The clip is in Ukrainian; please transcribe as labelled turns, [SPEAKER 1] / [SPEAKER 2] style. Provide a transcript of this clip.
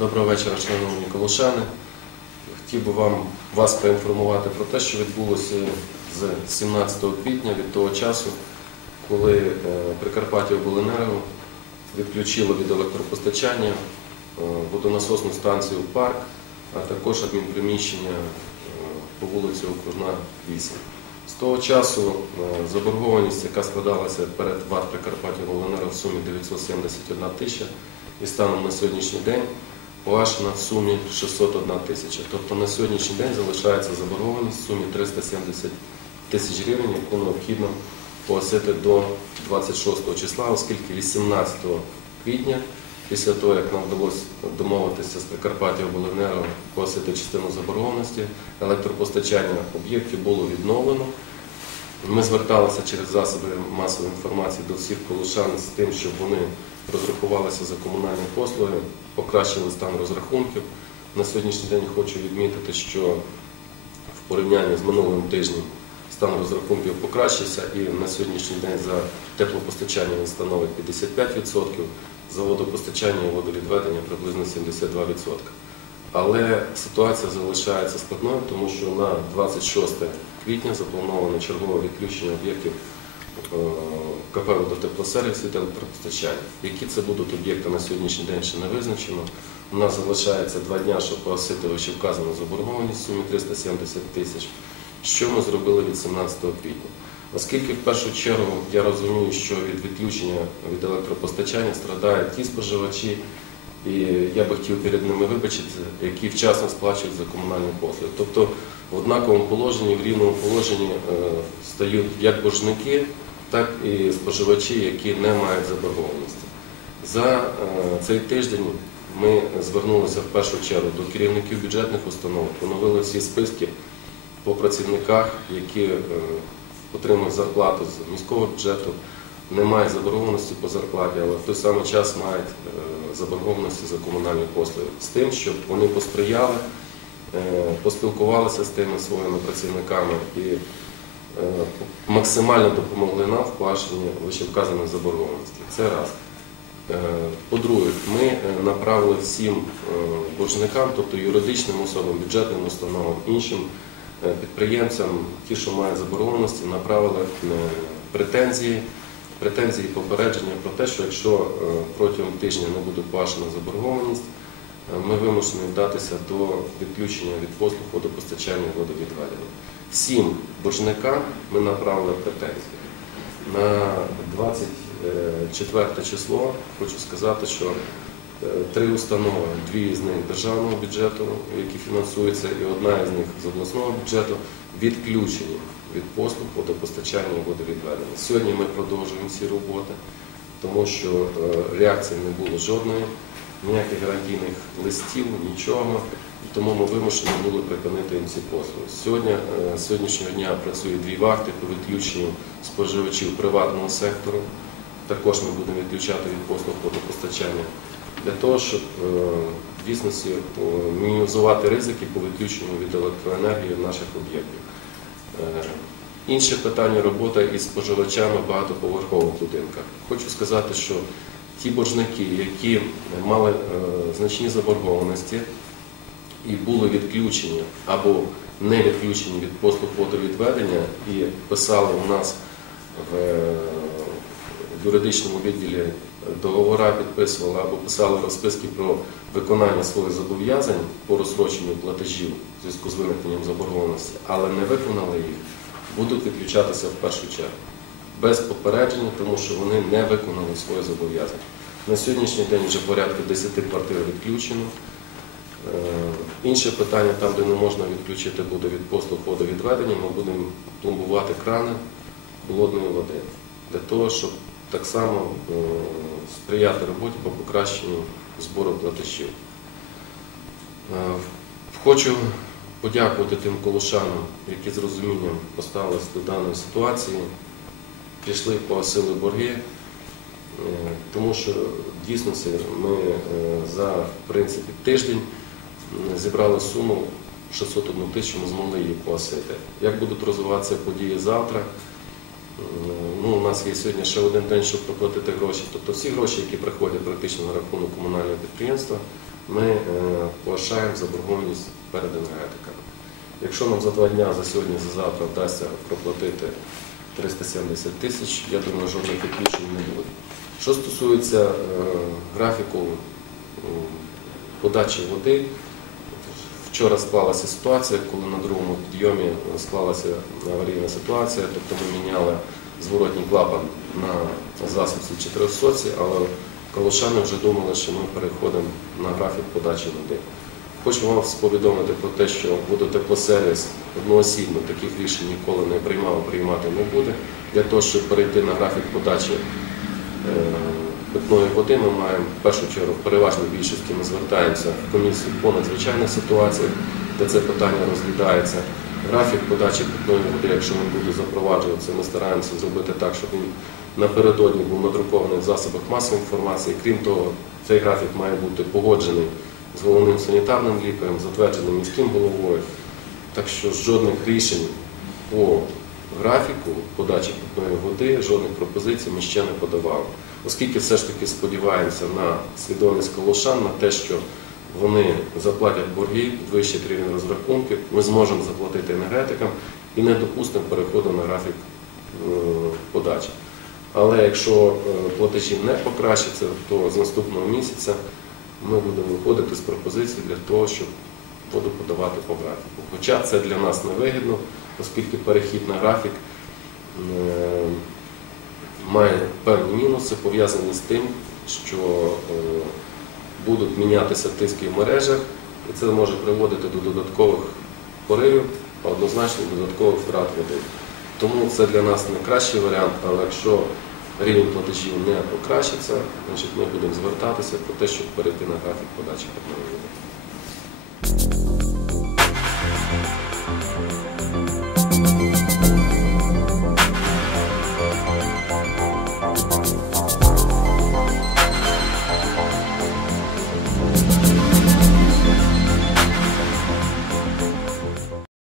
[SPEAKER 1] Доброго вечора, шановні колошани. Хотів би вам вас проінформувати про те, що відбулося з 17 квітня від того часу, коли е, Прикарпаття обленерго відключило від електропостачання е, водонасосну станцію Парк, а також адмінприміщення е, по вулиці Окружна 8. З того часу заборгованість, яка складалася перед ВАТ Прикарпаття Обленерго в сумі 971 тисяча, і станом на сьогоднішній день погашена в сумі 601 тисяча. Тобто на сьогоднішній день залишається заборгованість в сумі 370 тисяч гривень, яку необхідно погасити до 26 числа, оскільки 18 квітня, після того, як нам вдалося домовитися з Прикарпаття Обленерго погасити частину заборгованості, електропостачання об'єктів було відновлено. Ми зверталися через засоби масової інформації до всіх колошан з тим, щоб вони розрахувалися за комунальні послуги, покращили стан розрахунків. На сьогоднішній день хочу відмітити, що в порівнянні з минулим тижнем стан розрахунків покращився і на сьогоднішній день за теплопостачання він становить 55%, за водопостачання і водовідведення приблизно 72%. Але ситуація залишається складною, тому що на 26 квітня заплановано чергове відключення об'єктів КП «Водотеплосервіс» від електропостачання. Які це будуть об'єкти на сьогоднішній день ще не визначено. У нас залишається два дня, щоб погасити вищевказану заборгованість в сумі 370 тисяч. Що ми зробили від 17 квітня? Оскільки в першу чергу я розумію, що від відключення від електропостачання страдають ті споживачі, і я би хотів перед ними вибачитися, які вчасно сплачують за комунальні послуги. Тобто в однаковому положенні, в рівному положенні е, стають як боржники, так і споживачі, які не мають заборгованості. За е, цей тиждень ми звернулися в першу чергу до керівників бюджетних установ, поновили всі списки по працівниках, які е, отримують зарплату з міського бюджету, не мають заборгованості по зарплаті, але в той самий час мають е, заборгованості за комунальні послуги. З тим, щоб вони посприяли, е, поспілкувалися з тими своїми працівниками і е, максимально допомогли нам в погашенні вищевказаних заборгованостей. Це раз. По-друге, ми направили всім боржникам, тобто юридичним особам, бюджетним установам, іншим підприємцям, ті, що мають заборгованості, направили претензії, претензії і попередження про те, що якщо е, протягом тижня не буде погашена заборгованість, е, ми вимушені вдатися до відключення від послуг водопостачання і водовідведення. Всім боржникам ми направили претензії. На 24 число хочу сказати, що е, три установи, дві з них державного бюджету, які фінансуються, і одна із них з обласного бюджету, відключені від послуг водопостачання і водовідведення. Сьогодні ми продовжуємо ці роботи, тому що е, реакції не було жодної, ніяких гарантійних листів, нічого. Тому ми вимушені були припинити їм ці послуги. Сьогодні, е, з сьогоднішнього дня працює дві вахти по відключенню споживачів приватного сектору. Також ми будемо відключати від послуг водопостачання для того, щоб е, в дійсності е, мінімізувати ризики по відключенню від електроенергії наших об'єктів. Е, Інше питання робота із споживачами в багатоповерхових будинках. Хочу сказати, що ті боржники, які мали значні заборгованості і були відключені або не відключені від послуг водовідведення і писали у нас в юридичному відділі договора, підписували або писали розписки про виконання своїх зобов'язань по розстроченню платежів в зв'язку з виникненням заборгованості, але не виконали їх, будуть відключатися в першу чергу без попередження, тому що вони не виконали свої зобов'язання. На сьогоднішній день вже порядка 10 квартир відключено. Е, Інше питання, там, де не можна відключити буде від послуг водовідведення, ми будемо пломбувати крани холодної води для того, щоб так само е, сприяти роботі по покращенню збору платежів. Е, Хочу подякувати тим колошанам, які з розумінням поставились до даної ситуації, пішли погасили борги, е, тому що дійсно ми за в принципі, тиждень зібрали суму 601 тисячу, ми змогли її погасити. Як будуть розвиватися події завтра, Ну, у нас є сьогодні ще один день, щоб проплатити гроші. Тобто всі гроші, які приходять практично на рахунок комунального підприємства, ми е, погашаємо заборгованість перед енергетиками. Якщо нам за два дня, за сьогодні, за завтра вдасться проплатити 370 тисяч, я думаю, жодних відключень не буде. Що стосується е, графіку подачі води, вчора склалася ситуація, коли на другому підйомі склалася аварійна ситуація, тобто ми міняли зворотній клапан на засобці 400, але калушани вже думали, що ми переходимо на графік подачі води. Хочу вам повідомити про те, що водотеплосервіс одноосібно таких рішень ніколи не приймав, приймати не буде. Для того, щоб перейти на графік подачі е, питної води, ми маємо в першу чергу в переважній більшості ми звертаємося в комісію по надзвичайних ситуаціях, де це питання розглядається. Графік подачі питної води, якщо він буде запроваджуватися, ми стараємося зробити так, щоб він напередодні був надрукований в засобах масової інформації. Крім того, цей графік має бути погоджений з головним санітарним лікарем, затвердженим міським головою. Так що жодних рішень по графіку подачі питної води, жодних пропозицій ми ще не подавали. Оскільки все ж таки сподіваємося на свідомість калушан, на те, що вони заплатять борги, підвищать рівень розрахунків, ми зможемо заплатити енергетикам і не допустимо переходу на графік е, подачі. Але якщо е, платежі не покращаться, то з наступного місяця ми будемо виходити з пропозицій для того, щоб воду подавати по графіку. Хоча це для нас не вигідно, оскільки перехід на графік е, має певні мінуси, пов'язані з тим, що е, будуть мінятися тиски в мережах, і це може приводити до додаткових поривів, а однозначно додаткових втрат води. Тому це для нас не кращий варіант, але якщо рівень платежів не покращиться, значить ми будемо звертатися про те, щоб перейти на графік подачі питної води.